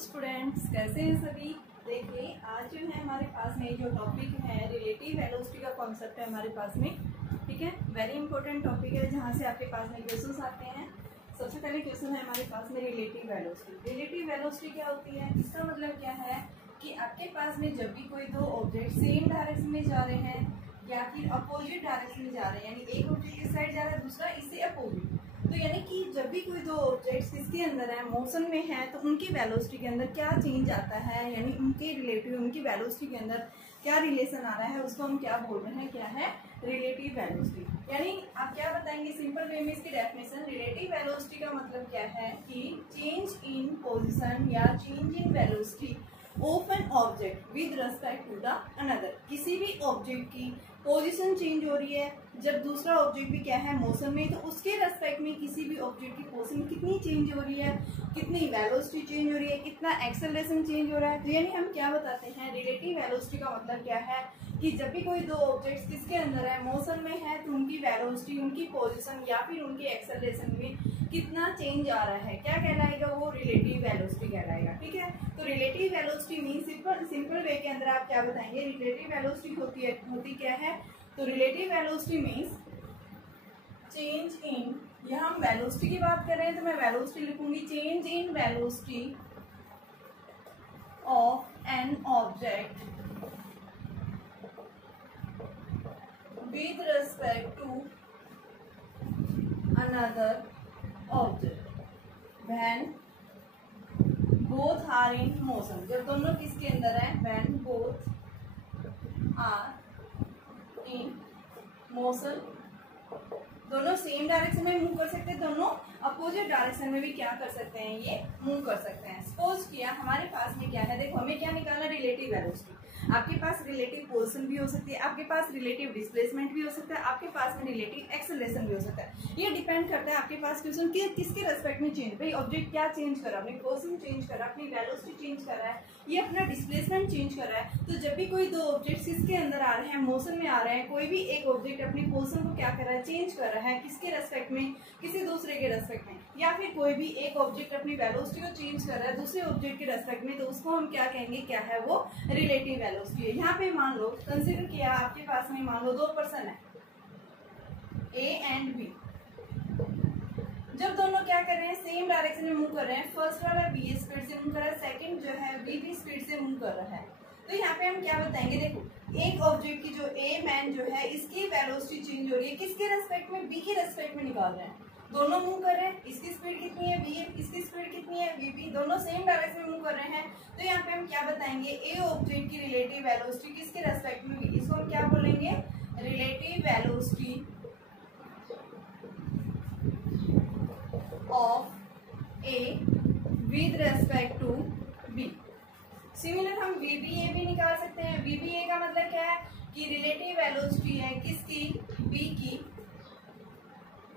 Students, कैसे हैं सभी। देखिए आज जो है हमारे पास में जो टॉपिक है रिलेटिव वेलोसिटी का कॉन्सेप्ट है हमारे पास में। ठीक है, वेरी इंपॉर्टेंट टॉपिक है जहाँ से आपके पास में क्वेश्चंस आते हैं। सबसे पहले क्वेश्चन है हमारे पास में रिलेटिव वेलोसिटी। रिलेटिव वेलोसिटी क्या होती है, इसका मतलब क्या है कि आपके पास में जब भी कोई दो ऑब्जेक्ट सेम डायरेक्शन में जा रहे हैं या फिर अपोजिट डायरेक्शन में जा रहे हैं, यानी एक ऑब्जेक्ट इस साइड जा रहा है दूसरा इससे अपोजिट, तो यानी कि जब भी कोई दो ऑब्जेक्ट्स किसके अंदर है, मोशन में है, तो उनकी वेलोसिटी के अंदर क्या चेंज आता है, यानी उनके रिलेटिव उनकी वेलोसिटी के अंदर क्या रिलेशन आ रहा है, उसको हम क्या बोल रहे हैं, क्या है रिलेटिव वेलोसिटी। यानी आप क्या बताएंगे सिंपल वे में इसकी डेफिनेशन। रिलेटिव वेलोसिटी का मतलब क्या है कि चेंज इन पोजिशन या change in velocity of an object with respect to the another. किसी भी ऑब्जेक्ट की पोजीशन चेंज हो रही है जब दूसरा ऑब्जेक्ट भी क्या है मोशन में, तो उसके रेस्पेक्ट में किसी भी ऑब्जेक्ट की पोजीशन कितनी चेंज हो रही है, कितनी वेलोसिटी चेंज हो रही है, कितना एक्सेलरेशन चेंज हो रहा है। तो यानी हम क्या बताते हैं रिलेटिव वेलोसिटी का मतलब क्या है कि जब भी कोई दो ऑब्जेक्ट्स किसके अंदर है, मोशन में है, तो उनकी वेलोसिटी, उनकी पोजीशन या फिर उनके एक्सेलरेशन में कितना चेंज आ रहा है, क्या कहलाएगा, वो रिलेटिव वेलोसिटी कहलाएगा। ठीक है, तो relative velocity mean simple way के अंदर आप क्या बताएंगे, रिलेटिव वेलोसिटी होती क्या है। तो relative velocity means change in, यहाँ हम वेलोसिटी की बात कर रहे हैं तो मैं वेलोसिटी लिखूंगी, change in velocity of an object with respect to another object when both are in motion। जब दोनों किसके अंदर है, when both are in motion, दोनों सेम डायरेक्शन में मूव कर सकते हैं, दोनों अपोजिट डायरेक्शन में भी क्या कर सकते हैं, ये मूव कर सकते हैं। सपोज किया हमारे पास में क्या है, देखो हमें क्या निकालना, रिलेटिव वेलोसिटी। आपके पास रिलेटिव पोजीशन भी हो सकती है, आपके पास रिलेटिव डिस्प्लेसमेंट भी हो सकता है, आपके पास में रिलेटिव एक्सेलरेशन भी हो सकता है। ये डिपेंड करता है आपके पास क्वेश्चन किसके रेस्पेक्ट में चेंज, भाई ऑब्जेक्ट क्या चेंज कर रहा है, अपनी पोजीशन चेंज कर रहा है, अपनी वेलोसिटी चेंज कर रहा है, ये अपना डिस्प्लेसमेंट चेंज कर रहा है। तो जब भी कोई दो ऑब्जेक्ट किसके अंदर आ रहे हैं, मोशन में आ रहे हैं, कोई भी एक ऑब्जेक्ट अपनी पोजीशन को क्या कर रहा है, चेंज कर रहा है, किसके रेस्पेक्ट में, किसी दूसरे के रेस्पेक्ट में, या फिर कोई भी एक ऑब्जेक्ट अपनी वेलोसिटी को चेंज कर रहा है दूसरे ऑब्जेक्ट के रेस्पेक्ट में, तो उसको हम क्या कहेंगे, क्या है वो रिलेटिव वेलोसिटी है। यहाँ पे मान लो कंसीडर किया आपके पास में मान लो दो पर्सन है ए एंड बी। जब दोनों क्या कर रहे हैं, सेम डायरेक्शन में मूव कर रहे हैं, फर्स्ट वाला बी स्पीड से मूव कर रहा है, सेकंड जो है बी भी स्पीड से मूव कर रहा है, तो यहाँ पे हम क्या बताएंगे, देखो एक ऑब्जेक्ट की जो ए मैन जो है इसकी वेलोसिटी चेंज हो रही है, किसके रेस्पेक्ट में, बी के रेस्पेक्ट में निकाल रहे हैं, दोनों मूव कर रहे हैं, इसकी स्पीड कितनी है बी, इसकी स्पीड कितनी है बी, दोनों सेम डायरेक्शन में मूव कर रहे हैं। तो यहाँ पे हम क्या बताएंगे, ए ऑब्जेक्ट की रिलेटिव वेलोसिटी किसके रेस्पेक्ट में, इसको हम क्या बोलेंगे, relative velocity of A with respect to B. Similar हम वीबीए भी निकाल सकते हैं। वीबीए का मतलब क्या है कि रिलेटिव वेलोसिटी है किसकी, बी की,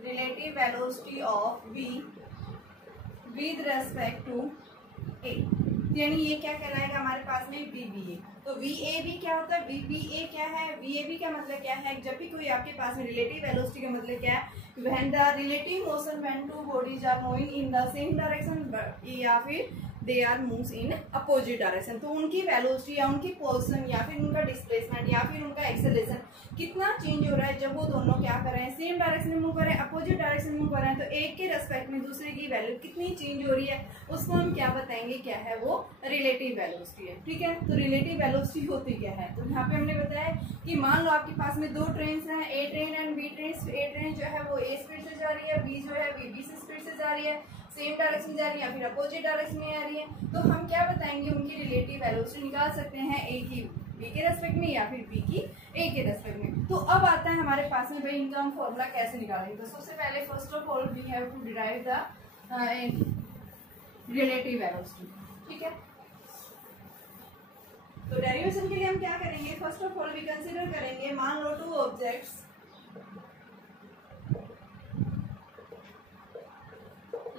relative velocity of B with respect to A, यानी ये क्या कहलाएगा हमारे पास में वीबीए। तो वीए भी क्या होता है, वीबीए क्या है, वीए का मतलब क्या है, जब भी कोई आपके पास में रिलेटिव वेलोसिटी का मतलब क्या है, when the relative motion when two bodies are moving in the same direction या फिर they are moves in opposite direction, तो उनकी वेलोसिटी या उनकी पोजीशन या फिर उनका डिस्प्लेसमेंट या फिर उनका एक्सेलरेशन कितना चेंज हो रहा है जब वो दोनों क्या कर रहे हैं, सेम डायरेक्शन में मूव कर रहे हैं, अपोजिट डायरेक्शन में मूव कर रहे हैं, तो एक के रेस्पेक्ट में दूसरे की वैल्यू कितनी चेंज हो रही है, उसको हम क्या बताएंगे, क्या है वो रिलेटिव वेलोसिटी है। ठीक है, तो रिलेटिव वेलोसिटी होती क्या है, तो यहाँ पे हमने बताया कि मान लो आपके पास में दो ट्रेन हैं, A train and B train. A train जो है वो ए स्पीड से जा रही है, बी जो है बी से स्पीड से जा रही है, सेम डायरेक्शन जा रही है या फिर अपोजिट डायरेक्शन में आ रही है, तो हम क्या बताएंगे, उनकी रिलेटिव वेलोसिटी निकाल सकते हैं, ए की बी के रेस्पेक्ट में या फिर बी की ए के रेस्पेक्ट में। तो अब आता है हमारे पास में भाई इनका हम फॉर्मूला कैसे निकालेंगे। तो सबसे पहले first of all we have to derive the relative velocity. ठीक है, तो डेरिवेशन के लिए हम क्या करेंगे, first of all we consider करेंगे, मान लो two objects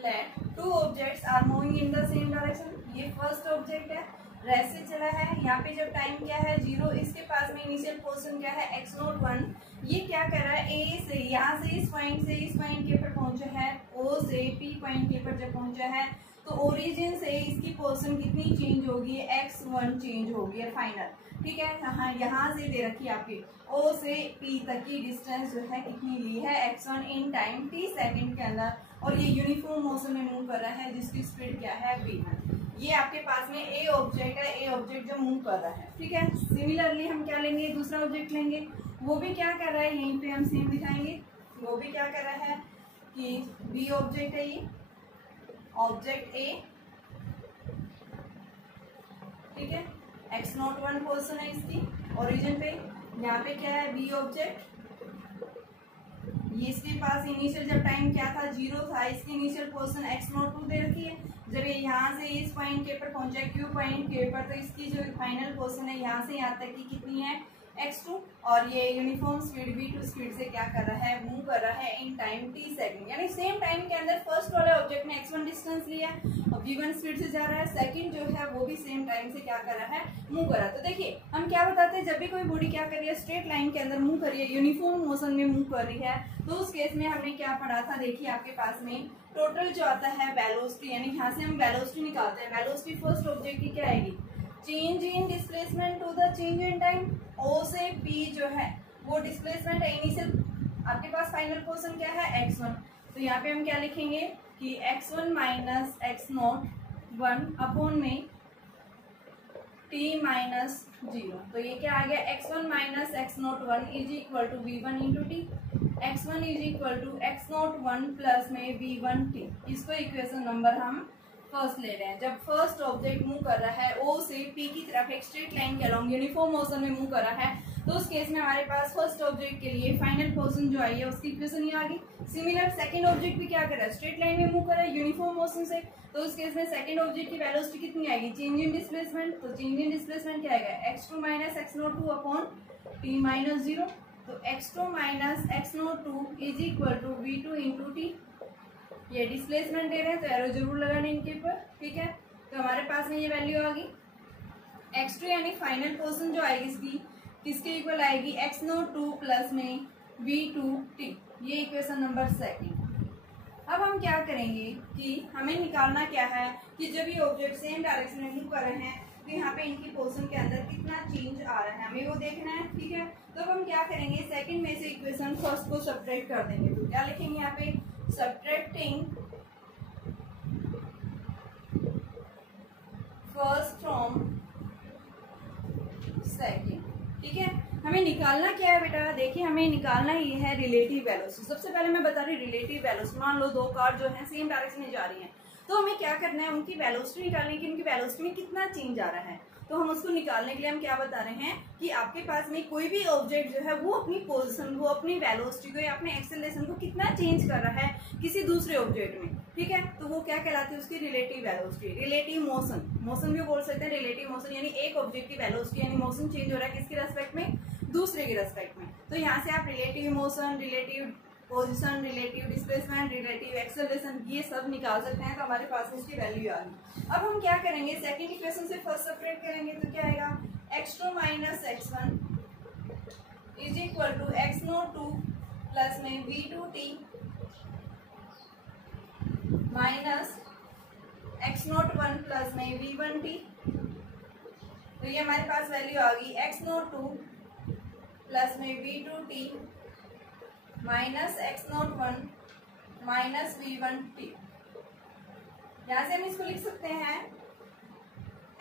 let two objects are moving in the same direction। ये फर्स्ट ऑब्जेक्ट है, रेस्ट से चला है, यहाँ पे जब टाइम क्या है 0, इसके पास में इनिशियल पोजीशन क्या है x01, ये क्या कर रहा है ए से, यहाँ से इस पॉइंट के पर पहुंचा है, ओ से पी पॉइंट के पर जब पहुंचा है, तो ओरिजिन से इसकी पोजीशन कितनी चेंज होगी, x1 चेंज होगी फाइनल, ठीक है। हाँ, यहाँ से दे रखी है आपकी O से P तक की डिस्टेंस जो है कितनी ली है, x1 in time t second के अंदर, और ये यूनिफॉर्म मोशन में मूव कर रहा है जिसकी स्पीड क्या है v1। ये आपके पास में A ऑब्जेक्ट है, A ऑब्जेक्ट जो मूव कर रहा है, ठीक है। सिमिलरली हम क्या लेंगे, दूसरा ऑब्जेक्ट लेंगे, वो भी क्या कर रहा है, यहीं पे हम सेम दिखाएंगे, वो भी क्या कर रहा है कि B ऑब्जेक्ट है, ये ऑब्जेक्ट A, ठीक है। x01 पोजीशन है इसकी ओरिजिन पे, यहाँ पे क्या है B ऑब्जेक्ट, ये इसके पास इनिशियल जब टाइम क्या था 0 था, इसकी इनिशियल पोजीशन x02 दे रखी है। जब ये यहाँ से इस पॉइंट के ऊपर पहुंचा Q पॉइंट के ऊपर, तो इसकी जो फाइनल पोजीशन है यहाँ से यहाँ तक की कितनी है x2, और ये यूनिफॉर्म स्पीड v2 स्पीड से क्या कर रहा है, मूव कर रहा है इन टाइम t सेकंड, यानी सेम टाइम के अंदर फर्स्ट वाले ऑब्जेक्ट ने x1 डिस्टेंस लिया और v1 स्पीड से जा रहा है, सेकंड जो है वो भी सेम टाइम से क्या कर रहा है, मूव कर रहा है। तो देखिए हम क्या बताते हैं, जब भी कोई बॉडी क्या कर रही है, स्ट्रेट लाइन के अंदर मूव कर रही है, यूनिफॉर्म मोशन में मूव कर रही है, तो उस केस में हमने क्या पढ़ा था, देखिए आपके पास में टोटल जो आता है वेलोसिटी, यानी यहाँ से हम वेलोसिटी निकालते हैं, वेलोसिटी फर्स्ट ऑब्जेक्ट की क्या आएगी, change in displacement to the change in time, O से P जो है वो डिस्प्लेसमेंट है, इनिशियल आपके पास फाइनल पोजीशन क्या है x1, तो यहाँ पे हम क्या लिखेंगे कि x1 माइनस x01 अपॉन में t माइनस 0, तो ये क्या आ गया, x1 minus x01 is equal to v1 into T, x1 is equal to x01 plus में v1 t। इसको इक्वेशन नंबर हम फर्स्ट ले रहे हैं। जब फर्स्ट ऑब्जेक्ट मूव कर रहा है O से P की तरफ एक स्ट्रेट लाइन के अलॉन्ग यूनिफॉर्म मोशन में मूव कर रहा है, तो उस केस में हमारे पास फर्स्ट ऑब्जेक्ट के लिए फाइनल पोजीशन जो आई है उसकी इक्वेशन ये आ गई। सिमिलर सेकंड ऑब्जेक्ट भी क्या कर रहा है, स्ट्रेट लाइन में मूव कर रहा है यूनिफॉर्म मोशन से, तो उस केस में सेकंड ऑब्जेक्ट की वेलोसिटी कितनी आएगी, चेंज इन डिस्प्लेसमेंट, तो चेंज इन डिस्प्लेसमेंट क्या आएगा, x2 minus x02 upon t minus 0, तो x2 minus x02 is equal to v2 into T. ये डिस्प्लेसमेंट दे रहे हैं तो एरो जरूर लगाने इनके ऊपर, ठीक है। तो हमारे पास में ये वैल्यू आ गई x2, यानी फाइनल पोजीशन जो आएगी इसकी किसके इक्वल आएगी, x02 प्लस में v2t, ये इक्वेशन नंबर सेकंड। अब हम क्या करेंगे कि हमें निकालना क्या है कि जब ये ऑब्जेक्ट सेम डायरेक्शन में मूव कर रहे हैं तो यहाँ पे इनकी पोजीशन के अंदर कितना चेंज आ रहा है, हमें वो देखना है, ठीक है। तो अब हम क्या करेंगे, सेकंड में से इक्वेशन फर्स्ट को सब्ट्रैक्ट कर देंगे, तो क्या लिखेंगे यहाँ पे, subtracting first from second, ठीक है। हमें निकालना क्या है बेटा, देखिए हमें निकालना ये है रिलेटिव वेलोसिटी। सबसे पहले मैं बता रही रिलेटिव वेलोसिटी, मान लो दो कार जो है सेम डायरेक्शन में जा रही हैं, तो हमें क्या करना है, उनकी वेलोसिटी निकालने की, उनकी वेलोसिटी में कितना चेंज आ रहा है। तो हम उसको निकालने के लिए हम क्या बता रहे हैं कि आपके पास में कोई भी ऑब्जेक्ट जो है वो अपनी पोजीशन, वो अपनी वेलोसिटी को या अपने एक्सेलरेशन को कितना चेंज कर रहा है किसी दूसरे ऑब्जेक्ट में, ठीक है। तो वो क्या कहलाती है, उसकी relative velocity, relative motion, motion भी बोल सकते हैं रिलेटिव मोशन, यानी एक ऑब्जेक्ट की वेलोसिटी यानी मोशन चेंज हो रहा है किसके रेस्पेक्ट में, दूसरे के रेस्पेक्ट में। तो यहाँ से आप relative motion, relative position, relative displacement, relative acceleration ये सब निकाल सकते हैं, तो हमारे पास इसकी वैल्यू आ गई। अब हम क्या करेंगे, सेकंड इक्वेशन से फर्स्ट सेपरेट करेंगे, तो क्या आएगा, x2 minus x1 is equal to x02 plus में v2t माइनस x01 प्लस में v1t। तो ये हमारे पास वैल्यू आ गई x02 प्लस में v2t minus x01 minus v1t। यहाँ से हम इसको लिख सकते हैं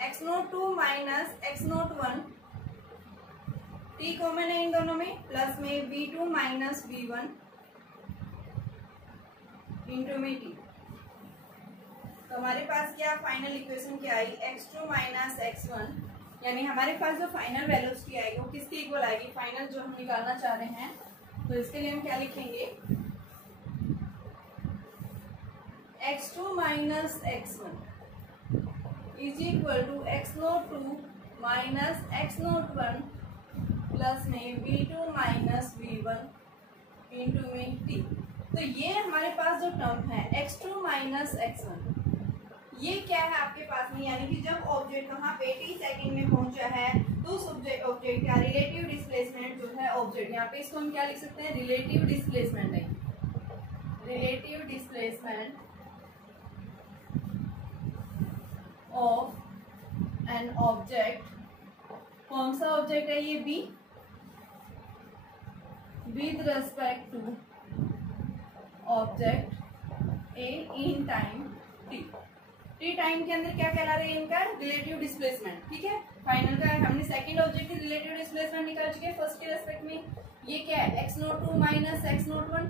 x02 minus x01, t common है इन दोनों में, प्लस में v2 माइनस v1 इंटू में t। तो हमारे पास क्या फाइनल इक्वेशन क्या आई, x2 माइनस x1, यानी हमारे पास जो फाइनल वेलोसिटी आएगी वो किसके इक्वल आएगी, फाइनल जो हम निकालना चाह रहे हैं। तो इसके लिए हम क्या लिखेंगे, x2 minus x1 is equal to x02 minus x01 plus में v2 माइनस v1 इंटू में t। तो ये हमारे पास जो टर्म है x2 माइनस x1, ये क्या है आपके पास में, यानी कि जब ऑब्जेक्ट कहाँ पे t सेकंड में पहुंचा है तो उस ऑब्जेक्ट का रिलेटिव डिस्प्लेसमेंट जो है ऑब्जेक्ट, यहाँ पे इसको हम क्या लिख सकते हैं, रिलेटिव डिस्प्लेसमेंट है, relative displacement of an object, कौन सा ऑब्जेक्ट है ये B, with respect to object A in time T. T time के अंदर क्या कहला रहे हैं इनका रिलेटिव डिस्प्लेसमेंट। ठीक है, फाइनल का हमने सेकंड ऑब्जेक्ट की रिलेटिव डिस्प्लेसमेंट निकाल चुके हैं फर्स्ट के रेस्पेक्ट में। ये क्या है x02 माइनस x01,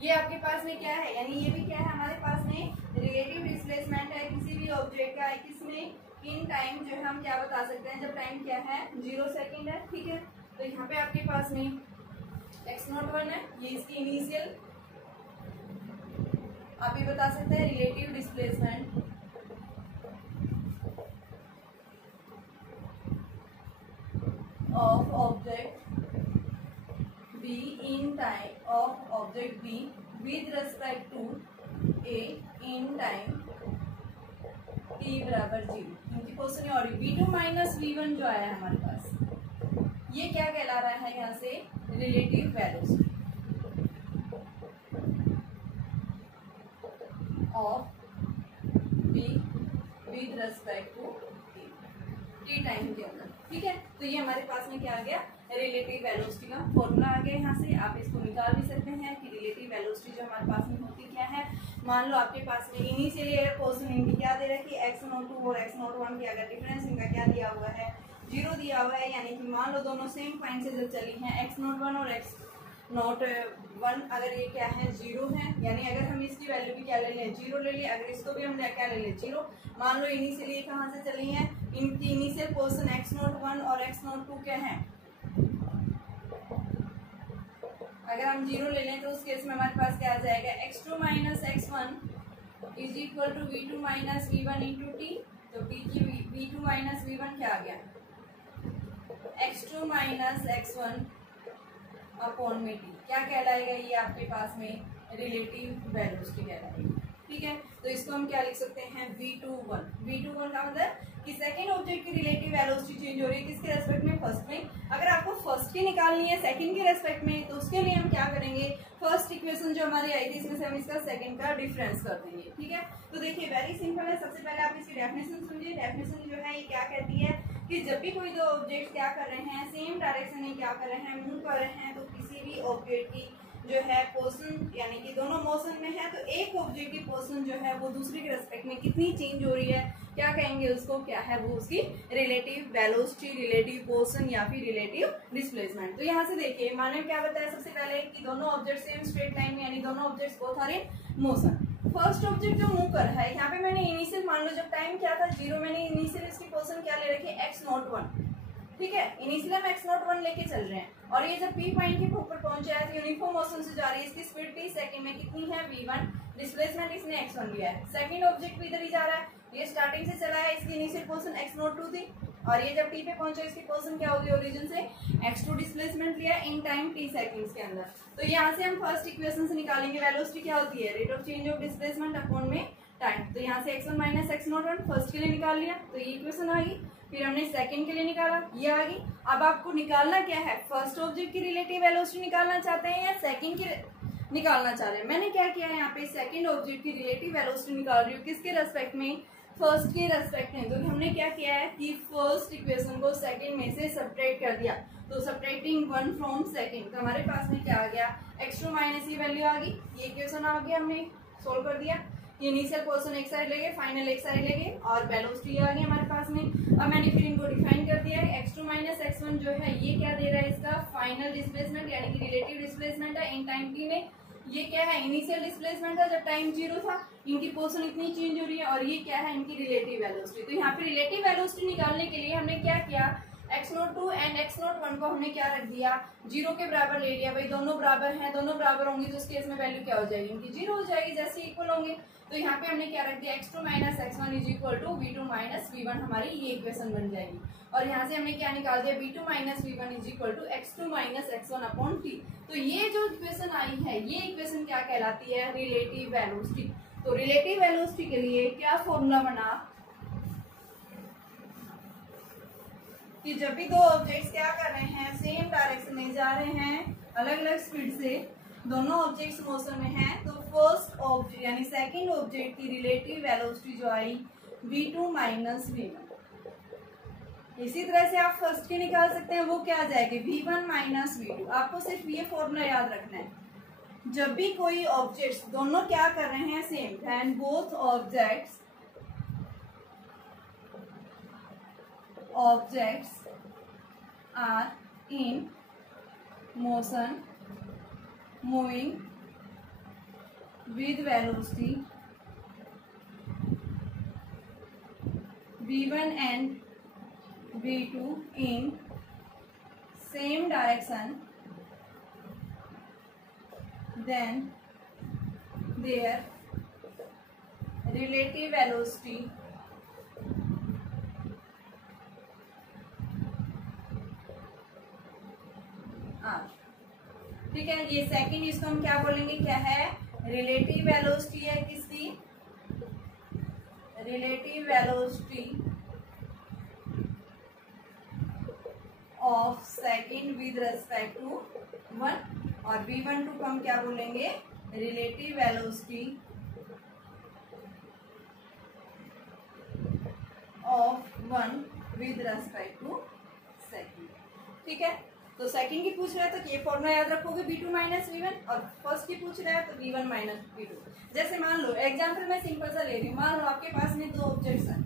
ये आपके पास में क्या है, यानी ये भी क्या है हमारे पास में रिलेटिव डिस्प्लेसमेंट है किसी भी ऑब्जेक्ट का, किसमें इन टाइम जो है हम क्या बता सकते हैं, जब टाइम क्या है 0 सेकेंड है। ठीक है, तो यहाँ पे आपके पास में x01 है, ये इसकी इनिशियल, आप ये बता सकते हैं relative displacement of object B in time of object B with respect to A in time t बराबर 0। इनकी क्वेश्चन और V2 माइनस V1 जो आया है हमारे पास, ये क्या कहला रहा है यहाँ से relative velocity of B with respect to T time के अंदर। ठीक है, तो ये हमारे पास में क्या आ गया रिलेटिव वेलोसिटी का फॉर्मूला आ गया। यहाँ से आप इसको निकाल भी सकते हैं कि रिलेटिव वेलोसिटी जो हमारे पास में होती क्या है। मान लो आपके पास में इनिशियली क्वेश्चन इनकी क्या दे रहा है कि x02 और x01 की अगर डिफरेंस इनका क्या दिया हुआ है 0 दिया हुआ है, यानी कि मान लो दोनों सेम पॉइंट से जब चली हैं x01 और x01 अगर ये क्या है 0 है, यानी अगर हम इसकी वैल्यू भी क्या ले लें 0 ले लें, अगर इसको भी हम क्या ले लें 0। मान लो इनिशियली कहाँ से चली हैं, इनकी इनिशियल पोर्शन x01 और x02 क्या है, अगर हम 0 ले लें तो उस केस में हमारे पास क्या आ जाएगा x2 minus x1 is equal to V2 minus V1 into T. तो V2 माइनस V1 क्या आ गया x2 माइनस x1 अपॉन में टी, क्या कहलाएगा ये आपके पास में रिलेटिव वेलोसिटी कहलाएगी। ठीक है, तो इसको हम क्या लिख सकते हैं V21 का मतलब कि सेकंड ऑब्जेक्ट की रिलेटिव वेलोसिटी चेंज हो रही है किसके रेस्पेक्ट में, फर्स्ट में। अगर आपको फर्स्ट की निकालनी है सेकंड के रेस्पेक्ट में, तो उसके लिए हम क्या करेंगे, फर्स्ट इक्वेशन जो हमारी आई थी इसमें से हम इसका सेकंड का डिफरेंस कर देंगे। ठीक है, तो देखिए वेरी सिंपल है। सबसे पहले आप इसकी डेफिनेशन सुनिए। डेफिनेशन जो है ये क्या कहती है कि जब भी कोई दो ऑब्जेक्ट क्या कर रहे हैं सेम डायरेक्शन में क्या कर रहे हैं मूव कर रहे हैं, तो किसी भी ऑब्जेक्ट की जो है पोर्शन यानी कि दोनों मोशन में है, तो एक ऑब्जेक्ट की पोर्शन जो है वो दूसरे के रेस्पेक्ट में कितनी चेंज हो रही है, क्या कहेंगे उसको, क्या है वो उसकी रिलेटिव वेलोसिटी, रिलेटिव पोर्शन या फिर रिलेटिव डिस्प्लेसमेंट। तो यहाँ से देखिए माने क्या बताया सबसे पहले कि दोनों ऑब्जेक्ट सेम स्ट्रेट लाइन में, यानी दोनों objects both are in motion. First object जो मूव कर रहा है, यहाँ पे मैंने इनिशियल मान लो जब टाइम क्या था 0, मैंने इनिशियल इसकी पोर्शन क्या ले रखी है x01। ठीक है, इनिशियल हम x01 लेके चल रहे हैं और ये जब P पॉइंट के ऊपर पहुंचा है तो यूनिफॉर्म मोशन से जा रही है, इसकी स्पीड T सेकंड में कितनी है V1, डिस्प्लेसमेंट इसने x1 लिया है। सेकंड ऑब्जेक्ट भी इधर ही जा रहा है, ये स्टार्टिंग से चला है, इसकी इनिशियल पोर्शन x02 थी और ये जब T पे पहुंचा इसकी पोर्शन क्या होगी ओरिजिन से x2 डिस्प्लेसमेंट लिया इन टाइम T सेकंड्स के अंदर। तो यहाँ से हम फर्स्ट इक्वेशन से निकालेंगे वेलोसिटी क्या होती है, rate of change of displacement upon में टाइम। तो यहाँ से x1 माइनस x01 फर्स्ट के लिए निकाल लिया, तो ये इक्वेशन आ गई। फिर हमने सेकंड के लिए निकाला, ये आ गई। अब आपको निकालना क्या है, फर्स्ट ऑब्जेक्ट की रिलेटिव वेलोसिटी निकालना चाहते हैं या सेकंड की निकालना चाह रहे हैं। मैंने क्या किया है यहाँ पे सेकंड ऑब्जेक्ट की रिलेटिव वेलोसिटी निकाल रही हूँ, किसके रेस्पेक्ट में, फर्स्ट के रेस्पेक्ट में। तो हमने क्या किया है कि फर्स्ट इक्वेशन को सेकंड में से सब्ट्रैक्ट कर दिया, तो सब्ट्रैक्टिंग 1 फ्रॉम सेकंड, तो हमारे पास में क्या आ गया x2 माइनस ये वैल्यू आ गई, ये इक्वेशन आ गया, हमने सोल्व कर दिया। इनिशियल पोर्शन एक साइड ले गए, फाइनल एक साइड ले गए और वेलोसिटी आ गई हमारे पास में। अब मैंने फिर इनको डिफाइन कर दिया है, x2 माइनस x1 जो है ये क्या दे रहा है, इसका फाइनल डिस्प्लेसमेंट यानी कि रिलेटिव डिस्प्लेसमेंट है इन टाइम t में। ये क्या है इनिशियल डिस्प्लेसमेंट था जब टाइम 0 था, इनकी पोर्शन इतनी चेंज हो रही है और ये क्या है इनकी रिलेटिव वेलोसिटी। तो यहाँ पे रिलेटिव वेलोसिटी निकालने के लिए हमने क्या किया, x02 एंड x01 को हमने क्या रख दिया 0 के बराबर ले लिया। भाई दोनों बराबर हैं, दोनों बराबर होंगे तो उस केस में वैल्यू क्या हो जाएगी, इनकी 0 हो जाएगी जैसे इक्वल होंगे। तो यहाँ पे हमने क्या रख दिया x2 minus x1 is equal to V2 minus V1, हमारी ये इक्वेशन बन जाएगी। और यहाँ से हमने क्या निकाल दिया V2 minus V1 is equal to x2 minus x1 upon t। तो ये जो इक्वेशन आई है ये इक्वेशन क्या कहलाती है, रिलेटिव वेलोसिटी। तो रिलेटिव वेलोसिटी के लिए क्या फॉर्मूला बना कि जब भी दो ऑब्जेक्ट्स क्या कर रहे हैं सेम डायरेक्शन में जा रहे हैं अलग अलग स्पीड से, दोनों ऑब्जेक्ट्स मोशन में हैं, तो फर्स्ट ऑब्जेक्ट यानी सेकंड ऑब्जेक्ट की रिलेटिव वेलोसिटी जो आई v2 माइनस v1। इसी तरह से आप फर्स्ट की निकाल सकते हैं, वो क्या आ जाएगी v1 माइनस v2। आपको सिर्फ ये फॉर्मूला याद रखना है, जब भी कोई ऑब्जेक्ट्स दोनों क्या कर रहे हैं same, when both objects are in motion moving with velocity v1 and v2 in same direction, then their relative velocity r। ठीक है, ये सेकंड, इसको हम क्या बोलेंगे, क्या है, रिलेटिव वेलोसिटी है किसकी, relative velocity of second with respect to one, और v1 को हम क्या बोलेंगे, relative velocity of one with respect to second. ठीक है, तो सेकंड की पूछ रहा है तो ये फॉर्मूला याद रखोगे v2 माइनस v1, और फर्स्ट की पूछ रहा है तो v1 माइनस v2। जैसे मान लो एग्जांपल मैं सिंपल सा ले रही हूँ, मान लो आपके पास में दो ऑब्जेक्ट्स हैं।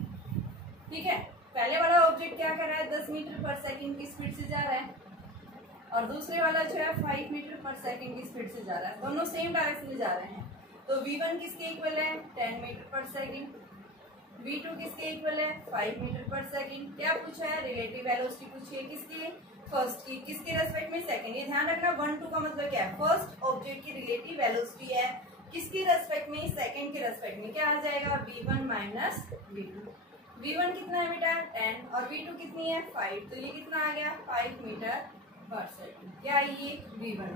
ठीक है, पहले वाला ऑब्जेक्ट क्या कर रहा है, 10 मीटर पर सेकंड की स्पीड से जा रहा है, और दूसरे वाला जो है 5 मीटर पर सेकंड की स्पीड से जा रहा है। दोनों सेम डायरेक्शन में जा रहे हैं, तो v1 किसके इक्वल है, 10 मीटर पर सेकंड, v2 किसके इक्वल है, 5 मीटर पर सेकंड। क्या पूछा है, रिलेटिव वेलोसिटी पूछी है किसकी, फर्स्ट की, किसके रेस्पेक्ट में, सेकंड। ये ध्यान रखना, 1 2 का मतलब क्या है, फर्स्ट ऑब्जेक्ट की रिलेटिव वेलोसिटी है किसकी रेस्पेक्ट में, सेकंड के रेस्पेक्ट में, क्या आ जाएगा v1 माइनस v2। v1 कितना है बेटा 10, और v2 कितनी है 5, तो ये कितना आ गया 5 मीटर पर सेकंड। क्या ये v1,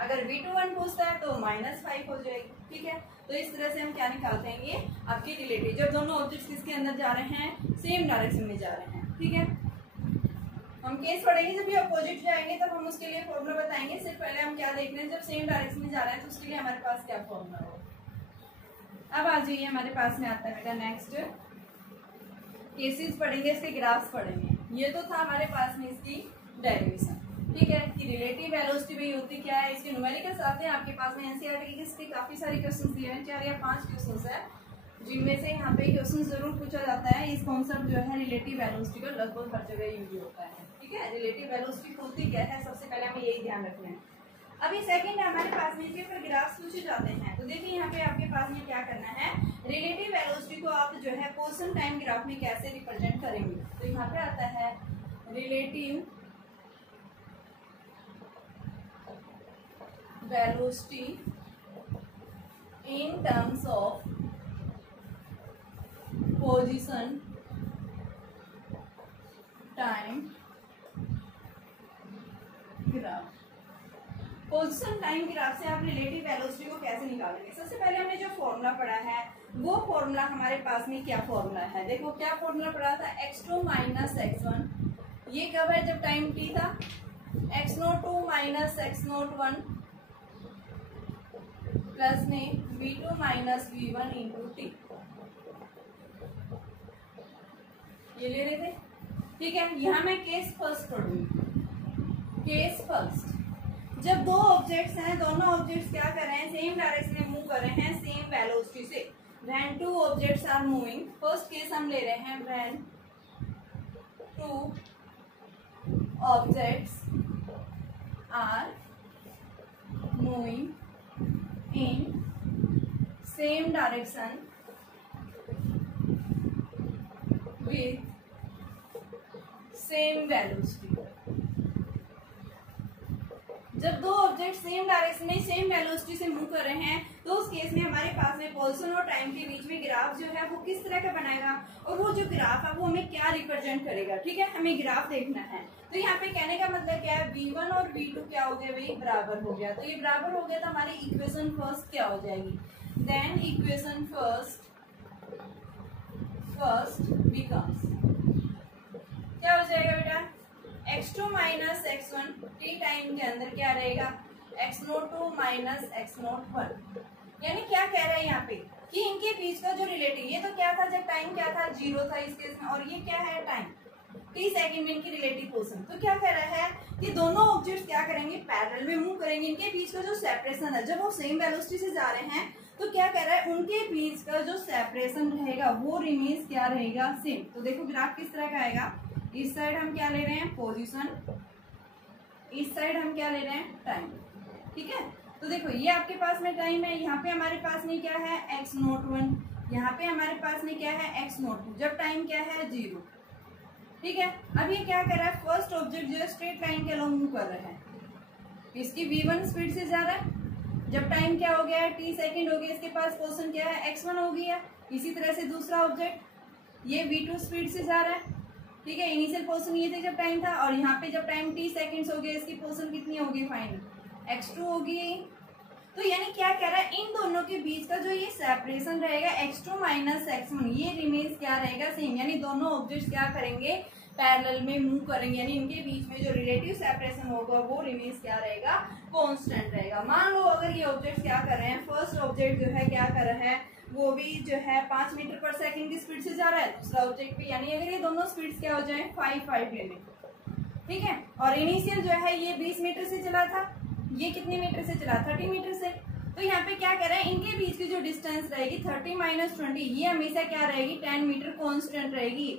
अगर v2 1 पूछता है तो -5 हो जाएगी। ठीक है, तो इस तरह से हम क्या निकालते हैं, ये आपकी रिलेटिव, जब दोनों ऑब्जेक्ट्स किसके अंदर जा रहे हैं, सेम डायरेक्शन में जा रहे हैं। ठीक है, हम केस पढ़ेंगे जब भी अपोजिट जाएंगे तब हम उसके लिए फॉर्मूला बताएंगे। सिर्फ पहले हम क्या देख रहे हैं, जब सेम डायरेक्शन में जा रहे हैं तो उसके लिए हमारे पास क्या फॉर्मूला होगा। अब आ जाइए, हमारे पास में आता है बेटा नेक्स्ट केसेस पढ़ेंगे, इसके ग्राफ्स पढ़ेंगे। ये तो था हमारे पास में इसकी डेरिवेशन। ठीक है, कि रिलेटिव वेलोसिटी भी होती क्या है, इसके न्यूमेरिकल्स आते हैं आपके पास में एनसीईआरटी के, इसके काफी सारे क्वेश्चन दिए हैं, 4 या 5 क्वेश्चन है, जिनमें से यहाँ पे क्वेश्चन जरूर पूछा जाता है। इस कॉन्सेप्ट जो है रिलेटिव वेलोसिटी का लगभग हर जगह यूज होता है। ठीक है, रिलेटिव वेलोसिटी होती क्या है, सबसे पहले हमें यही ध्यान रखना है। अभी सेकंड हमारे पास में इसके ऊपर ग्राफ्स पूछे जाते हैं, तो देखिए यहाँ पे आपके पास में क्या करना है, रिलेटिव वेलोसिटी को आप जो है पोर्शन टाइम ग्राफ में कैसे रिप्रेजेंट करेंगे। तो यहाँ पे आता है relative velocity in terms of position time graph. Position time graph से आप रिलेटिव वेलोसिटी को कैसे निकालेंगे। सबसे पहले हमने जो फॉर्मूला पढ़ा है वो फॉर्मूला हमारे पास में क्या फॉर्मूला है, देखो क्या फॉर्मूला पढ़ा था, x2 माइनस x1। ये कब है, जब टाइम t था, x02 माइनस x01 प्लस में v2 minus v1 into T, ये ले रहे थे। ठीक है, यहाँ मैं केस फर्स्ट पढ़ूंगी। केस फर्स्ट, जब दो ऑब्जेक्ट्स हैं, दोनों ऑब्जेक्ट्स क्या कर रहे हैं, सेम डायरेक्शन में मूव कर रहे हैं सेम वेलोसिटी से, when two objects are moving. First case हम ले रहे हैं, when two objects are moving in same direction with same velocity। जब दो ऑब्जेक्ट सेम डायरेक्शन में सेम वेलोसिटी से मूव कर रहे हैं तो उस केस में हमारे पास में पोजीशन और टाइम के बीच में ग्राफ जो है वो किस तरह का बनाएगा, और वो जो ग्राफ है वो हमें क्या रिप्रेजेंट करेगा। ठीक है, हमें ग्राफ देखना है। तो यहाँ पे कहने का मतलब क्या है, v1 और v2 क्या हो गया भाई, बराबर हो गया। तो ये बराबर हो गया तो हमारी इक्वेशन फर्स्ट क्या हो जाएगी, देन इक्वेशन फर्स्ट बिकम्स क्या हो जाएगा बेटा, x2 minus x1 t time के अंदर क्या रहेगा, x02 माइनस x01। यानी क्या कह रहा है यहाँ पे कि इनके बीच का जो रिलेटिव, ये तो क्या था जब टाइम क्या था 0 था इस केस में, और ये क्या है टाइम t सेकंड में इनकी रिलेटिव पोर्शन। तो क्या कह रहा है कि दोनों ऑब्जेक्ट्स क्या करेंगे, पैरेलल में मूव करेंगे। इनके बीच का जो सेपरेशन है, जब वो सेम वेलोसिटी से जा रहे हैं तो क्या कह रहा है, उनके बीच का जो सेपरेशन रहेगा वो रिमेन्स क्या रहेगा, सेम। तो देखो ग्राफ किस तरह का आएगा, इस साइड हम क्या ले रहे हैं पोजीशन, इस साइड हम क्या ले रहे हैं टाइम। ठीक है, तो देखो ये आपके पास में टाइम है, यहाँ पे हमारे पास में क्या है x01, यहाँ पे हमारे पास में क्या है x02, जब टाइम क्या है 0। ठीक है, अब ये क्या कर रहा है, फर्स्ट ऑब्जेक्ट जो है स्ट्रेट लाइन के अलोंग मूव कर रहा है, इसकी v1 स्पीड से जा रहा है। जब टाइम क्या हो गया है t सेकंड हो गया, इसके पास पोर्शन क्या है x1 हो गया। इसी तरह से दूसरा ऑब्जेक्ट ये v2 स्पीड से जा रहा है। ठीक है, इनिशियल पोर्शन ये थे जब टाइम था, और यहाँ पे जब टाइम t सेकंड्स हो गया, इसकी पोर्शन कितनी होगी फाइनल x2 होगी। तो यानी क्या कह रहा है, इन दोनों के बीच का जो ये सेपरेशन रहेगा x2 माइनस x1, ये रिमेन्स क्या रहेगा सेम। यानी दोनों ऑब्जेक्ट्स क्या करेंगे, पैरेलल में मूव करेंगे, यानी इनके बीच में जो रिलेटिव सेपरेशन होगा वो रिमेन्स क्या रहेगा, कांस्टेंट रहेगा। मान लो अगर ये ऑब्जेक्ट्स क्या कर रहे हैं, फर्स्ट ऑब्जेक्ट जो है क्या कर रहा है, वो भी जो है 5 मीटर पर सेकंड की स्पीड से जा रहा है, दूसरा ऑब्जेक्ट भी, यानी अगर ये दोनों स्पीड्स क्या हो जाए 5 ले लें। ठीक है, और इनिशियल जो है ये 20 मीटर से चला था, ये कितने मीटर से चला 30 मीटर से। तो यहाँ पे क्या कर रहे हैं, इनके बीच की जो डिस्टेंस रहेगी 30 माइनस 20, ये हमेशा क्या रहेगी 10 मीटर कांस्टेंट रहेगी।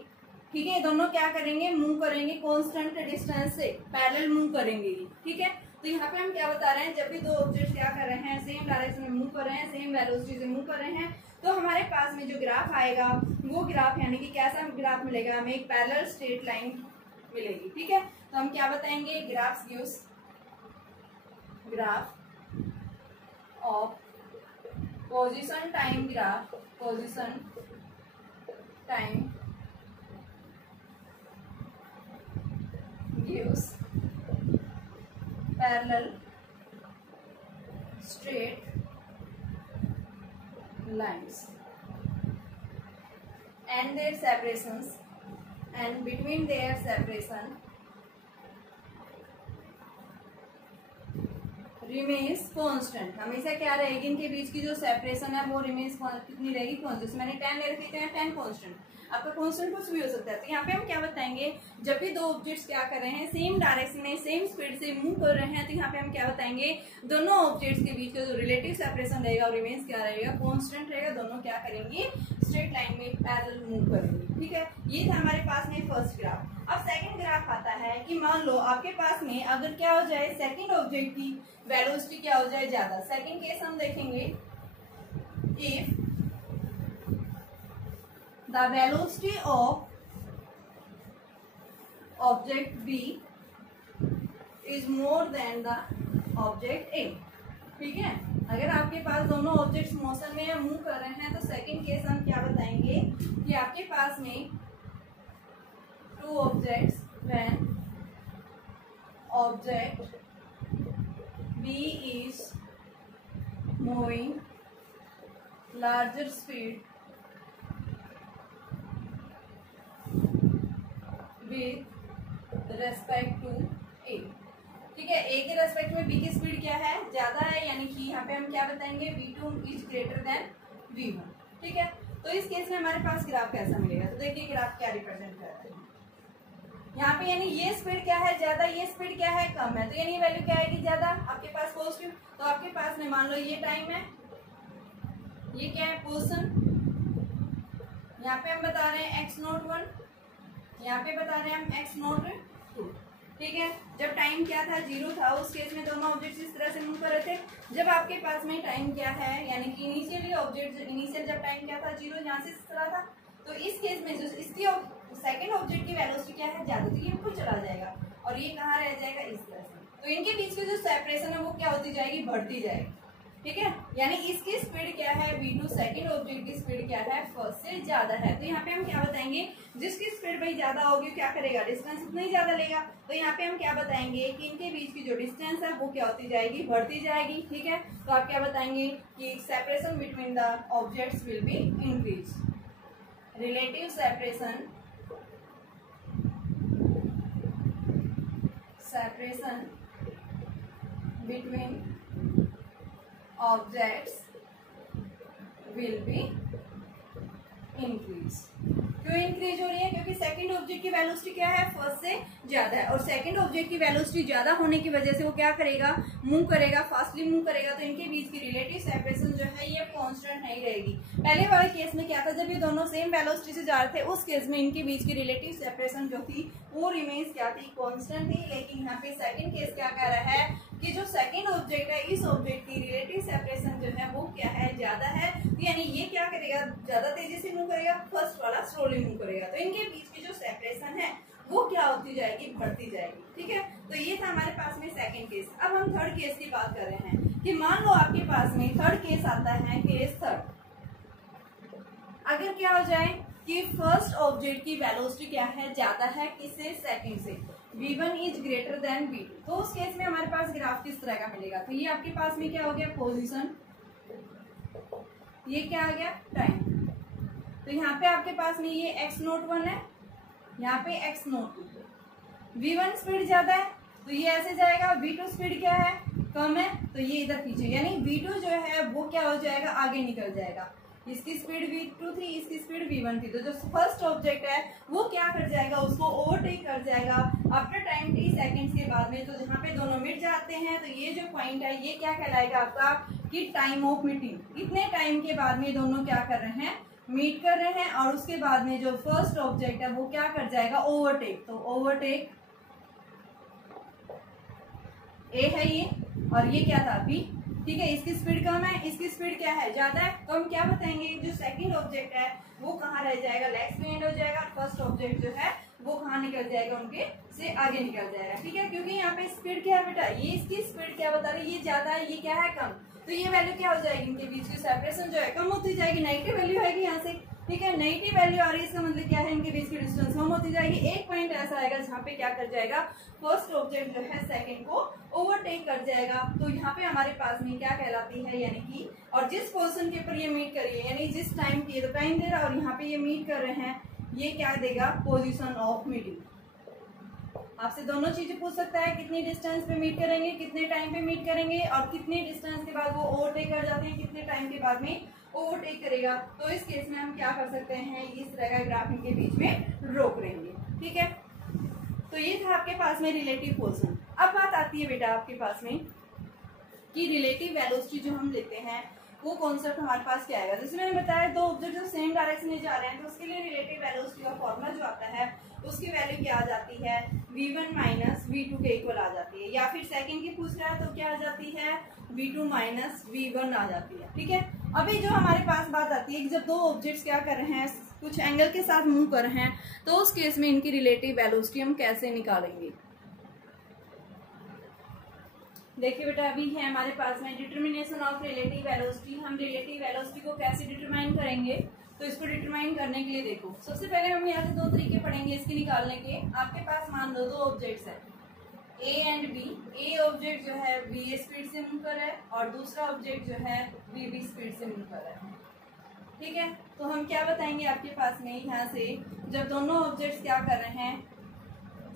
ठीक है, दोनों क्या करेंगे, मूव करेंगे कांस्टेंट डिस्टेंस से, पैरेलल मूव करेंगे। ठीक है, तो यहाँ पे हम क्या बता रहे हैं, जब भी दो ऑब्जेक्ट क्या कर रहे हैं, सेम डायरेक्शन में मूव कर रहे हैं, सेम वेलोसिटी से मूव कर रहे हैं, तो हमारे पास में जो ग्राफ आएगा वो ग्राफ यानी कि कैसा ग्राफ मिलेगा, हमें एक पैरेलल स्ट्रेट लाइन मिलेगी। ठीक है, तो हम क्या बताएंगे, graphs gives graph of position time graph, position time gives parallel straight lines and their separations, and between their separation remains constant। हमेशा क्या रहेगी, इनके बीच की जो सेपरेशन है वो रिमेन्स कितनी रहेगी, कांस्टेंट। मैंने 10 ले रखी है, 10 कांस्टेंट, आपका कांस्टेंट कुछ भी हो सकता है। तो यहाँ पे हम क्या बताएंगे, जब भी दो ऑब्जेक्ट्स क्या कर रहे हैं, सेम डायरेक्शन में सेम स्पीड से मूव कर रहे हैं, तो यहाँ पे हम क्या बताएंगे, दोनों ऑब्जेक्ट्स के बीच का जो रिलेटिव सेपरेशन रहेगा और रिमेन्स क्या रहेगा, कांस्टेंट रहेगा। दोनों क्या करेंगे, स्ट्रेट लाइन में पैरेलल मूव करेंगे। ठीक है, ये था हमारे पास में फर्स्ट ग्राफ। अब सेकंड ग्राफ आता है कि मान लो आपके पास में अगर क्या हो जाए, सेकंड ऑब्जेक्ट की वेलोसिटी क्या हो जाए ज्यादा। सेकंड केस हम देखेंगे, if the velocity of object B is more than the object A। ठीक है, अगर आपके पास दोनों ऑब्जेक्ट्स मोशन में मूव कर रहे हैं, तो सेकंड केस हम क्या बताएंगे कि आपके पास में two objects when object B is moving larger speed with respect to A। ठीक है, A के रेस्पेक्ट में B की स्पीड क्या है, ज्यादा है, यानी कि यहाँ पे हम क्या बताएंगे, V2 is greater than V1। ठीक है, तो इस केस में हमारे पास ग्राफ कैसा मिलेगा, तो देखिए ग्राफ क्या रिप्रेजेंट कर रहा है यहाँ पे, यानी ये स्पीड क्या है ज्यादा, ये स्पीड क्या है कम है, तो यानी वैल्यू क्या आएगी ज्यादा, आपके पास पॉजिटिव। तो आपके पास में मान लो ये टाइम है, ये क्या है पोर्शन, यहाँ पे हम बता रहे हैं x01, यहाँ पे बता रहे हैं हम x02। ठीक है, जब टाइम क्या था 0 था, उस केस में दोनों ऑब्जेक्ट्स इस तरह से मूव कर रहे थे। जब आपके पास में टाइम क्या है, यानी कि इनिशियली ऑब्जेक्ट, इनिशियल जब टाइम क्या था 0, यहाँ से इस तरह था, तो इस केस में जो इसकी सेकंड ऑब्जेक्ट की वेलोसिटी क्या है ज्यादा, तो ये ऊपर चला जाएगा और ये कहाँ रह जाएगा, इस तरह से। तो इनके बीच की जो सेपरेशन है वो क्या होती जाएगी, बढ़ती जाएगी। ठीक है, यानी इसकी स्पीड क्या है, V2 सेकंड ऑब्जेक्ट की स्पीड क्या है, फर्स्ट से ज्यादा है। तो यहाँ पे हम क्या बताएंगे, जिसकी स्पीड भाई ज्यादा होगी क्या करेगा, डिस्टेंस उतना ही ज्यादा लेगा। तो यहाँ पे हम क्या बताएंगे कि इनके बीच की जो डिस्टेंस है वो क्या होती जाएगी, बढ़ती जाएगी। ठीक है, तो आप क्या बताएंगे कि separation between the objects will be increase, relative separation between objects will be increase. क्यों इंक्रीज हो रही है? क्योंकि सेकंड ऑब्जेक्ट की वेलोसिटी क्या है, फर्स्ट से ज्यादा है, और सेकंड ऑब्जेक्ट की वेलोसिटी ज्यादा होने की वजह से वो क्या करेगा, मूव करेगा, फास्टली मूव करेगा, तो इनके बीच की रिलेटिव सेपरेशन जो है ये कांस्टेंट नहीं रहेगी। पहले वाले केस में क्या था, जब ये दोनों सेम वेलोसिटी से जा रहे थे उस केस में इनके बीच की रिलेटिव सेपरेशन जो थी वो रिमेन्स क्या थी, कांस्टेंट थी। लेकिन यहाँ पे सेकंड केस क्या कह रहा है कि जो सेकंड ऑब्जेक्ट है इस ऑब्जेक्ट की रिलेटिव सेपरेशन जो है वो क्या है, ज्यादा है, यानी ये क्या करेगा, ज्यादा तेजी से मूव करेगा, फर्स्ट वाला स्लोली मूव करेगा, तो इनके बीच की जो सेपरेशन है वो क्या होती जाएगी, बढ़ती जाएगी। ठीक है, तो ये था हमारे पास में सेकंड केस। अब हम थर्ड केस की बात कर रहे हैं कि मान लो आपके पास में थर्ड केस आता है, केस थर्ड। अगर क्या हो जाए कि फर्स्ट ऑब्जेक्ट की वेलोसिटी क्या है, ज्यादा है, किससे, सेकंड से, v1 is greater than v2, तो उस केस में हमारे पास ग्राफ किस तरह का मिलेगा, तो ये आपके पास में क्या हो गया, पोजीशन, ये क्या आ गया, टाइम। तो यहाँ पे आपके पास में ये x01 है, यहाँ पे x02। v1 स्पीड ज्यादा है तो ये ऐसे जाएगा, v2 स्पीड क्या है, कम है, तो ये इधर पीछे, यानी v2 जो है वो क्या हो जाएगा, आगे निकल जाएगा। इसकी स्पीड v2 थी, इसकी स्पीड v1 थी, तो जो फर्स्ट ऑब्जेक्ट है वो क्या कर जाएगा, उसको ओवरटेक कर जाएगा आफ्टर टाइम t सेकेंड्स के बाद में। तो जहाँ पे दोनों मिट जाते हैं तो ये जो पॉइंट है ये क्या कहलाएगा आपका, कि टाइम ऑफ मीटिंग। इतने टाइम के बाद में दोनों क्या कर रहे हैं, मीट कर रहे हैं, और उसके बाद में जो फर्स्ट ऑब्जेक्ट है वो क्या कर जाएगा, ओवरटेक। तो ओवरटेक ए है ये, और ये क्या था, बी। ठीक है, इसकी स्पीड कम है, इसकी स्पीड क्या है, ज्यादा है, तो हम क्या बताएंगे, जो सेकंड ऑब्जेक्ट है वो कहाँ रह जाएगा, लेग्स में एंड हो जाएगा, फर्स्ट ऑब्जेक्ट जो है वो कहाँ निकल जाएगा, उनके से आगे निकल जाएगा। ठीक है, क्योंकि यहाँ पे स्पीड क्या है बेटा, ये इसकी स्पीड क्या बता रही है, ये ज्यादा है, ये क्या है, कम, तो ये वैल्यू क्या हो जाएगी, इनके बीच की सेपरेशन जो है कम होती जाएगी, नेगेटिव वैल्यू आएगी यहाँ से। ठीक है, नेगेटिव वैल्यू आ रही है, इसका मतलब क्या है, इनके बीच की डिस्टेंस कम होती जाएगी। एक पॉइंट ऐसा आएगा जहाँ पे क्या कर जाएगा, फर्स्ट ऑब्जेक्ट जो है सेकंड को ओवरटेक कर जाएगा। तो यहाँ पे हमारे पास में क्या कहलाती है, यानी कि, और जिस पोजीशन के ऊपर ये मीट करिए, यानी जिस टाइम की, तो टाइम दे रहा और यहाँ पे ये मीट कर रहे हैं, ये क्या देगा, पोजीशन ऑफ मीटिंग। आपसे दोनों चीजें पूछ सकता है, कितनी डिस्टेंस पे मीट करेंगे, कितने टाइम पे मीट करेंगे, और कितने डिस्टेंस के बाद वो ओवरटेक कर जाते हैं, कितने टाइम के बाद में ओवरटेक करेगा। तो इस केस में हम क्या कर सकते हैं, इस तरह का ग्राफ इनके बीच में रोक लेंगे। ठीक है, तो ये था आपके पास में रिलेटिव पोजीशन। अब बात आती है बेटा आपके पास में कि रिलेटिव वेलोसिटी जो हम लेते हैं वो कॉन्सेप्ट हमारे पास क्या आएगा। जैसे मैंने बताया, दो ऑब्जेक्ट जो सेम डायरेक्शन में जा रहे हैं तो उसके लिए रिलेटिव वेलोसिटी का फॉर्मूला जो आता है उसकी वैल्यू क्या आ जाती है, v1 माइनस v2 के इक्वल आ जाती है, या फिर सेकंड की पूछ रहा है तो क्या आ जाती है, v2 माइनस v1 आ जाती है। ठीक है, अभी जो हमारे पास बात आती है कि जब दो ऑब्जेक्ट्स क्या कर रहे हैं, कुछ एंगल के साथ मूव कर रहे हैं, तो उस केस में इनकी रिलेटिव वेलोसिटी हम कैसे निकालेंगे। देखिए बेटा, अभी है हमारे पास में डिटर्मिनेशन ऑफ रिलेटिव वेलोसिटी। हम रिलेटिव वेलोसिटी को कैसे डिटरमाइन करेंगे, तो इसको डिटरमाइन करने के लिए देखो, सबसे पहले हम यहाँ से दो तरीके पढ़ेंगे इसके निकालने के। आपके पास मान लो दो ऑब्जेक्ट्स है A and B. A object जो है वी स्पीड से मूव कर रहा है और दूसरा ऑब्जेक्ट जो है वी बी स्पीड से मूव कर रहा है। ठीक है, तो हम क्या बताएंगे आपके पास में, यहाँ से जब दोनों ऑब्जेक्ट्स क्या कर रहे हैं,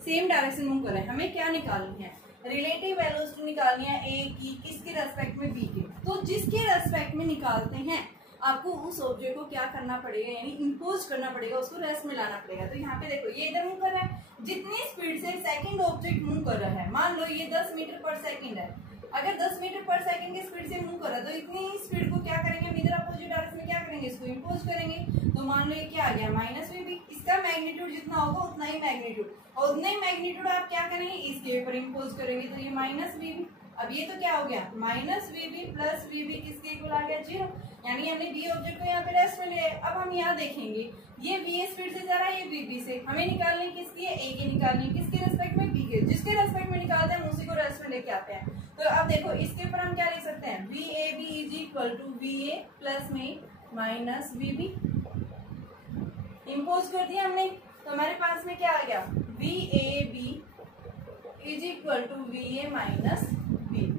सेम डायरेक्शन मूव कर रहे हैं, हमें क्या निकालनी है, रिलेटिव वेलोसिटी निकालनी है ए की, किसके रेस्पेक्ट में, बी के। तो जिसके रेस्पेक्ट में निकालते हैं आपको उस ऑब्जेक्ट को क्या करना पड़ेगा, यानी इंपोज करना पड़ेगा, उसको रेस्ट में लाना पड़ेगा। तो यहाँ पे देखो, ये इधर मूव कर रहा है, जितनी स्पीड से सेकंड ऑब्जेक्ट मूव कर रहा है, मान लो ये 10 मीटर पर सेकंड है, अगर 10 मीटर पर सेकंड की स्पीड से मूव कर रहा है तो इतनी स्पीड को क्या करेंगे, हम इधर अपोजिट डायरेक्शन में क्या करेंगे, इसको इंपोज करेंगे। तो मान लो ये क्या आ गया, माइनस वी बी, इसका मैग्नीट्यूड जितना होगा उतना ही मैग्नीट्यूड, और उतना ही मैग्नीट्यूड आप क्या करेंगे, इसके ऊपर इंपोज करेंगे, तो ये माइनस वी बी। अब ये तो क्या हो गया, minus V B plus V B किसके इक्वल आ गया, 0, यानी हमने बी ऑब्जेक्ट को यहाँ पे रेस्ट में लिया है। अब हम यहाँ देखेंगे, ये वी स्पीड से जा रहा है, ये वी बी से, हमें निकालने किसकी है, ए की निकालनी, किसके रेस्पेक्ट में, बी के, जिसके रेस्पेक्ट में निकालते हैं हम उसी को रेस्ट में लेके आते हैं। तो अब देखो, इसके ऊपर हम क्या लिख सकते हैं, V A B is equal to V A plus में माइनस वी बी, इम्पोज कर दिया हमने, तो हमारे पास में क्या आ गया, V A B is equal to V A minus B.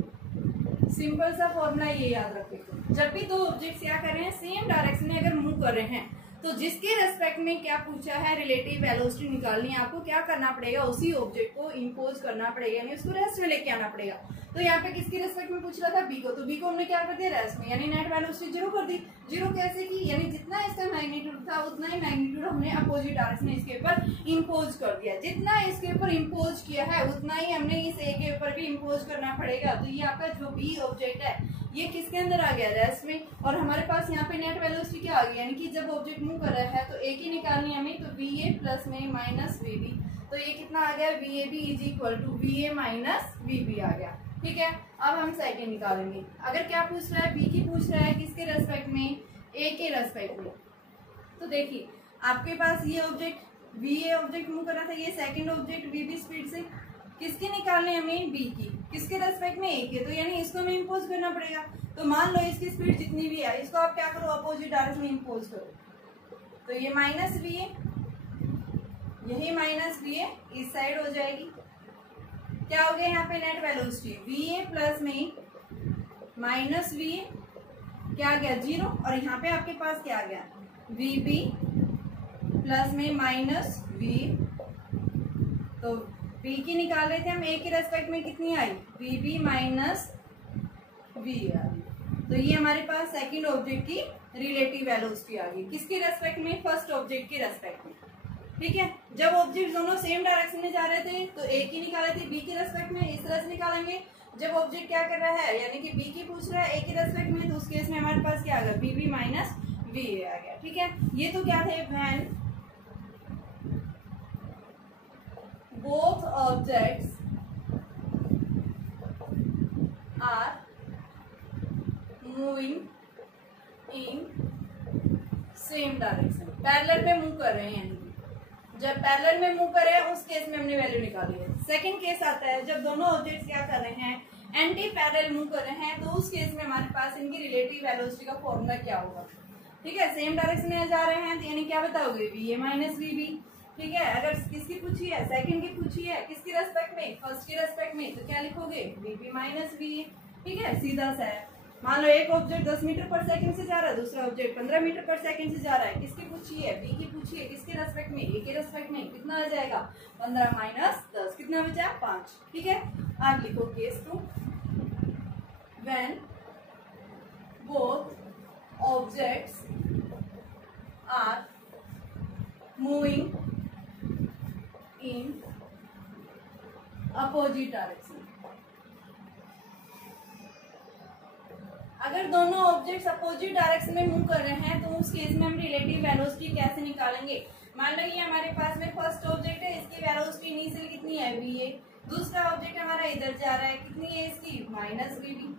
Simple सा फॉर्मूला ये याद रखो, जब भी दो ऑब्जेक्ट्स क्या कर रहे हैं, सेम डायरेक्शन में अगर मूव कर रहे हैं, तो जिसके रेस्पेक्ट में क्या पूछा है, रिलेटिव वेलोसिटी निकालनी है, आपको क्या करना पड़ेगा, उसी ऑब्जेक्ट को इंपोज करना पड़ेगा, यानी उसको रेस्ट में लेके आना पड़ेगा। तो यहाँ पे किसकी रेस्पेक्ट में पूछ रहा था, बी को, तो बी को हमने क्या कर दिया, रेस्ट में, यानी नेट वेलोसिटी 0 कर दी। 0 कैसे की, यानी जितना इसका मैग्नीट्यूड था उतना ही मैग्नीट्यूड हमने अपोजिट डायरेक्शन में इसके ऊपर इम्पोज कर दिया। जितना इसके ऊपर इम्पोज किया है उतना ही हमने इस ए के ऊपर भी इम्पोज करना पड़ेगा। तो ये आपका जो बी ऑब्जेक्ट है ये किसके अंदर आ गया, रेस्ट में। और हमारे पास यहाँ पे नेट वेलोसिटी क्या आ गई, यानी कि जब ऑब्जेक्ट मूव कर रहा है तो ए की निकालनी है हमें, तो वी ए प्लस में माइनस वी बी, तो ये कितना आ गया, V A B is equal to V A minus V B आ गया। ठीक है, अब हम सेकंड निकालेंगे। अगर क्या पूछ रहा है, बी की पूछ रहा है किसके रेस्पेक्ट में, ए के रेस्पेक्ट में। तो देखिए आपके पास ये object V A object move कर रहा था, ये second object V B speed से, किसकी निकालनी हमें, बी की, किसके रेस्पेक्ट में, ए के, तो यानी इसको हमें इम्पोज करना पड़ेगा। तो मान लो इसकी स्पीड जितनी भी है इसको आप क्या करो, अपोजिट डायरेक्शन में इम्पोज करो। तो ये माइनस वी ए, यही माइनस वी ए इस साइड हो जाएगी। क्या हो गया यहाँ पे net velocity, we A plus में माइनस वी ए, क्या आ गया 0, और यहाँ पे आपके पास क्या आ गया, वी बी प्लस में माइनस वी, तो बी की निकाल रहे थे हम, ए के रेस्पेक्ट में कितनी आई, वी बी माइनस वी आई। तो ये हमारे पास सेकंड ऑब्जेक्ट की रिलेटिव वेलोसिटी आ गई, किसके रेस्पेक्ट में, फर्स्ट ऑब्जेक्ट के रेस्पेक्ट में। ठीक है, जब ऑब्जेक्ट दोनों सेम डायरेक्शन में जा रहे थे तो ए की निकाले थे बी के रेस्पेक्ट में, इस तरह से निकालेंगे। जब ऑब्जेक्ट क्या कर रहा है, यानी कि बी की पूछ रहा है ए के रेस्पेक्ट में, तो उस केस में हमारे पास क्या आ गया, B B minus V A आ गया। ठीक है, ये तो क्या थे, when both objects are moving in same direction, parallel में मूव कर रहे हैं। जब पैरेलल में मूव कर रहे हैं उस केस में हमने वैल्यू निकाली है। सेकंड केस आता है जब दोनों ऑब्जेक्ट्स क्या कर रहे हैं, एंटी पैरेलल मूव कर रहे हैं, तो उस केस में हमारे पास इनकी रिलेटिव वेलोसिटी का फॉर्मूला क्या होगा। ठीक है, सेम डायरेक्शन में जा रहे हैं तो यानी क्या बताओगे, V A minus V B. ठीक है, अगर किसकी पूछी है, सेकंड की पूछी है, किसकी रेस्पेक्ट में, फर्स्ट की रेस्पेक्ट में, तो क्या लिखोगे, V B minus V A. ठीक है, सीधा सा है। मान लो एक ऑब्जेक्ट 10 मीटर पर सेकंड से जा रहा है, दूसरा ऑब्जेक्ट 15 मीटर पर सेकंड से जा रहा है, किसकी पूछी है, बी की पूछी है, किसके रेस्पेक्ट में, ए के रेस्पेक्ट में, कितना आ जाएगा 15 माइनस 10, कितना बचा 5। ठीक है, आप लिखो case 2, when both objects are moving in opposite direction. अगर दोनों ऑब्जेक्ट्स अपोजिट डायरेक्शन में मूव कर रहे हैं तो उस केस में हम रिलेटिव वेलोसिटी कैसे निकालेंगे। मान लो ये हमारे पास में फर्स्ट ऑब्जेक्ट है, इसकी वेलोसिटी इनिशियल कितनी है, वी ए। दूसरा ऑब्जेक्ट हमारा इधर जा रहा है, कितनी है इसकी, माइनस वी बी।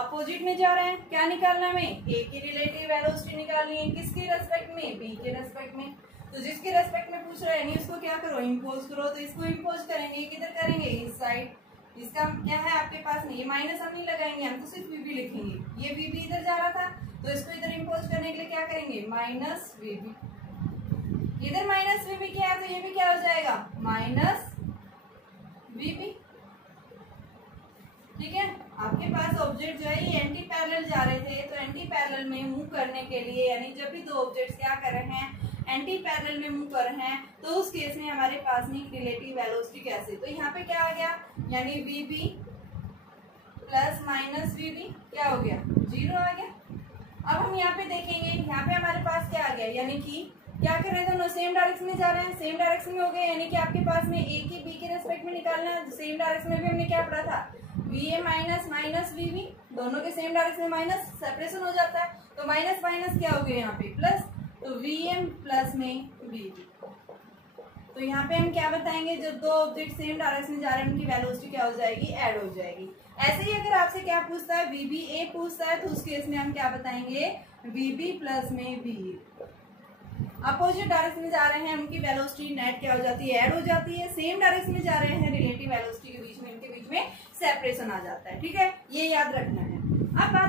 अपोजिट में जा रहे हैं, क्या निकालना है हमें, ए की रिलेटिव वेलोसिटी निकालनी है, किसके रेस्पेक्ट में, बी के रेस्पेक्ट में। तो जिसके रेस्पेक्ट में पूछ रहा है यानी उसको क्या करो, इम्पोज करो। तो इसको इम्पोज करेंगे, किधर करेंगे, इस साइड। इसका क्या है आपके पास में, ये माइनस हम नहीं लगाएंगे, हम तो सिर्फ वी बी लिखेंगे। ये वी बी इधर जा रहा था तो इसको इधर इम्पोज करने के लिए क्या करेंगे, माइनस वी बी। इधर माइनस वी बी क्या है तो ये भी क्या हो जाएगा, माइनस वी बी। ठीक है, आपके पास ऑब्जेक्ट जो है ये एंटी पैरेलल जा रहे थे, तो एंटी पैरेलल में मूव करने के लिए, यानी जब भी दो ऑब्जेक्ट्स क्या कर रहे हैं, एंटी पैरेलल में मूव कर रहे हैं, तो उस केस में हमारे पास में रिलेटिव वेलोसिटी कैसे, तो यहाँ पे क्या आ गया, यानी V B plus minus V B क्या हो गया, 0 आ गया। अब हम यहाँ पे देखेंगे, यहाँ पे हमारे पास क्या आ गया, यानी कि क्या कर रहे थे दोनों, सेम डायरेक्शन में जा रहे हैं, सेम डायरेक्शन में हो गए, यानी कि आपके पास में ए की बी के रेस्पेक्ट में निकालना है। सेम डायरेक्शन में भी हमने क्या पढ़ा था, V A minus minus V B, दोनों के सेम डायरेक्शन में माइनस सेपरेशन हो जाता है, तो माइनस माइनस क्या हो गया यहाँ पे प्लस, तो वी एम प्लस में वी बी। तो यहाँ पे हम क्या बताएंगे, जब दो ऑब्जेक्ट सेम डायरेक्शन में जा रहे हैं उनकी वेलोसिटी क्या हो जाएगी, ऐड हो जाएगी। ऐसे ही अगर आपसे क्या पूछता है, वी बी ए पूछता है, तो उस केस में हम क्या बताएंगे, वी बी प्लस में वी। अपोजिट डायरेक्शन में जा रहे हैं उनकी वेलोसिटी नेट क्या हो जाती है, ऐड हो जाती है। सेम डायरेक्शन में जा रहे हैं, रिलेटिव वेलोसिटी के बीच में, इनके बीच में सेपरेशन आ जाता है। ठीक है, ये याद रखना है। अब बात